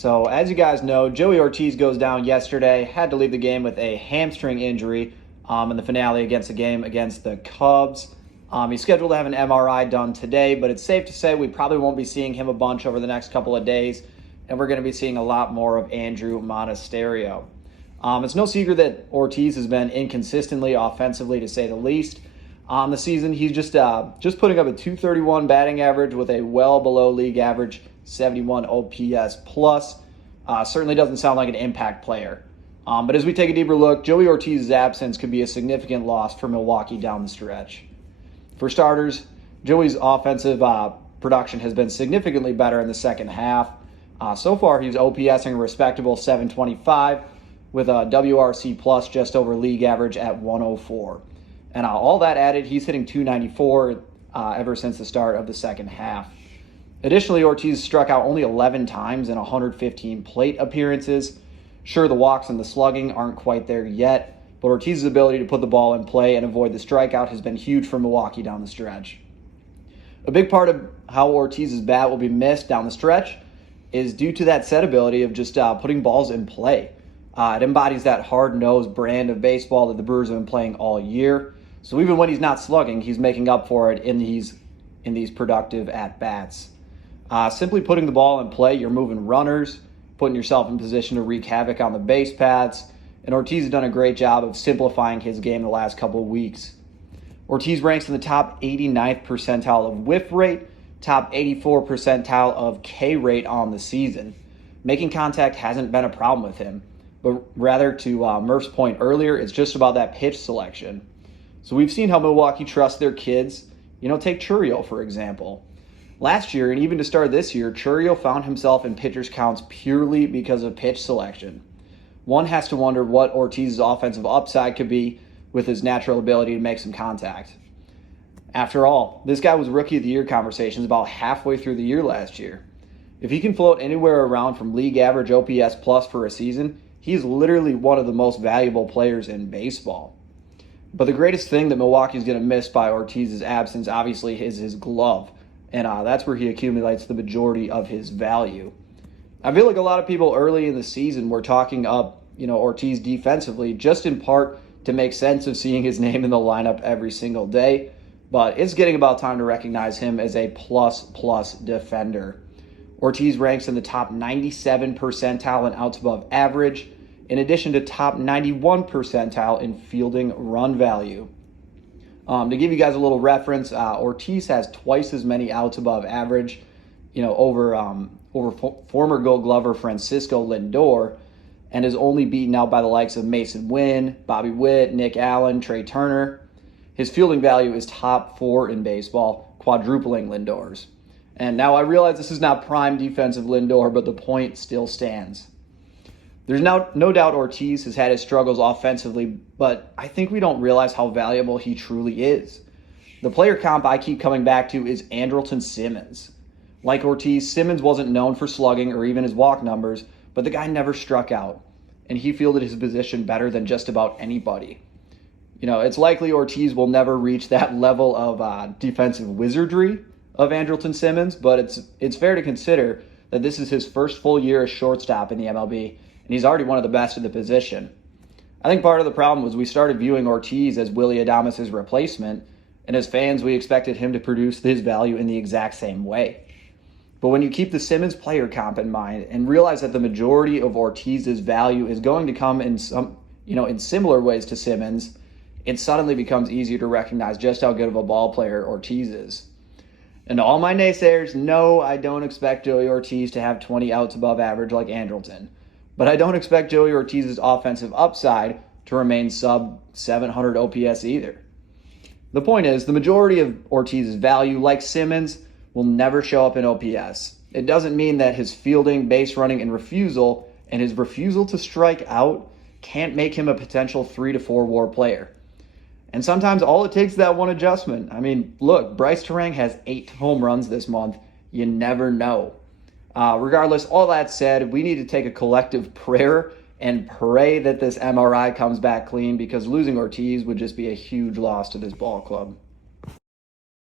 So as you guys know, Joey Ortiz goes down yesterday, had to leave the game with a hamstring injury in the finale against the game against the Cubs. He's scheduled to have an MRI done today, but it's safe to say we probably won't be seeing him a bunch over the next couple of days, and we're going to be seeing a lot more of Andrew Monasterio. It's no secret that Ortiz has been inconsistently offensively, to say the least. On the season, he's just putting up a .231 batting average with a well below league average 71 OPS plus. Certainly doesn't sound like an impact player. But as we take a deeper look, Joey Ortiz's absence could be a significant loss for Milwaukee down the stretch. For starters, Joey's offensive production has been significantly better in the second half. So far, he's OPSing a respectable 725 with a WRC plus just over league average at 104. And all that added, he's hitting .294 ever since the start of the second half. Additionally, Ortiz struck out only 11 times in 115 plate appearances. Sure, the walks and the slugging aren't quite there yet, but Ortiz's ability to put the ball in play and avoid the strikeout has been huge for Milwaukee down the stretch. A big part of how Ortiz's bat will be missed down the stretch is due to that set ability of just putting balls in play. It embodies that hard-nosed brand of baseball that the Brewers have been playing all year. So even when he's not slugging, he's making up for it in these productive at-bats. Simply putting the ball in play, you're moving runners, putting yourself in position to wreak havoc on the base paths, and Ortiz has done a great job of simplifying his game the last couple of weeks. Ortiz ranks in the top 89th percentile of whiff rate, top 84 percentile of K rate on the season. Making contact hasn't been a problem with him, but rather, to Murph's point earlier, it's just about that pitch selection. So we've seen how Milwaukee trusts their kids. Take Churriel, for example. Last year, and even to start this year, Churriel found himself in pitchers' counts purely because of pitch selection. One has to wonder what Ortiz's offensive upside could be with his natural ability to make some contact. After all, this guy was Rookie of the Year conversations about halfway through the year last year. If he can float anywhere around from league average OPS plus for a season, he's literally one of the most valuable players in baseball. But the greatest thing that Milwaukee is going to miss by Ortiz's absence, obviously, is his glove. And that's where he accumulates the majority of his value. I feel like a lot of people early in the season were talking up, Ortiz defensively, just in part to make sense of seeing his name in the lineup every single day. But it's getting about time to recognize him as a plus defender. Ortiz ranks in the top 97 percentile in outs above average, in addition to top 91 percentile in fielding run value. To give you guys a little reference, Ortiz has twice as many outs above average, over former Gold Glover Francisco Lindor, and is only beaten out by the likes of Mason Wynn, Bobby Witt, Nick Allen, Trey Turner. His fielding value is top 4 in baseball, quadrupling Lindor's. And now I realize this is not prime defensive Lindor, but the point still stands. There's no doubt Ortiz has had his struggles offensively, but I think we don't realize how valuable he truly is. The player comp I keep coming back to is Andrelton Simmons. Like Ortiz, Simmons wasn't known for slugging or even his walk numbers, but the guy never struck out, and he fielded his position better than just about anybody. It's likely Ortiz will never reach that level of defensive wizardry of Andrelton Simmons, but it's fair to consider that this is his first full year as shortstop in the MLB, and he's already one of the best in the position. I think part of the problem was we started viewing Ortiz as Willy Adames' replacement, and as fans, we expected him to produce his value in the exact same way. But when you keep the Simmons player comp in mind and realize that the majority of Ortiz's value is going to come in similar ways to Simmons, it suddenly becomes easier to recognize just how good of a ball player Ortiz is. And to all my naysayers, no, I don't expect Joey Ortiz to have 20 outs above average like Andrelton. But I don't expect Joey Ortiz's offensive upside to remain sub 700 OPS either. The point is, the majority of Ortiz's value, like Simmons, will never show up in OPS. It doesn't mean that his fielding, base running, and his refusal to strike out can't make him a potential 3 to 4 WAR player. And sometimes all it takes is that one adjustment. Look, Bryce Terang has 8 home runs this month. You never know. Regardless, all that said, we need to take a collective prayer and pray that this MRI comes back clean, because losing Ortiz would just be a huge loss to this ball club.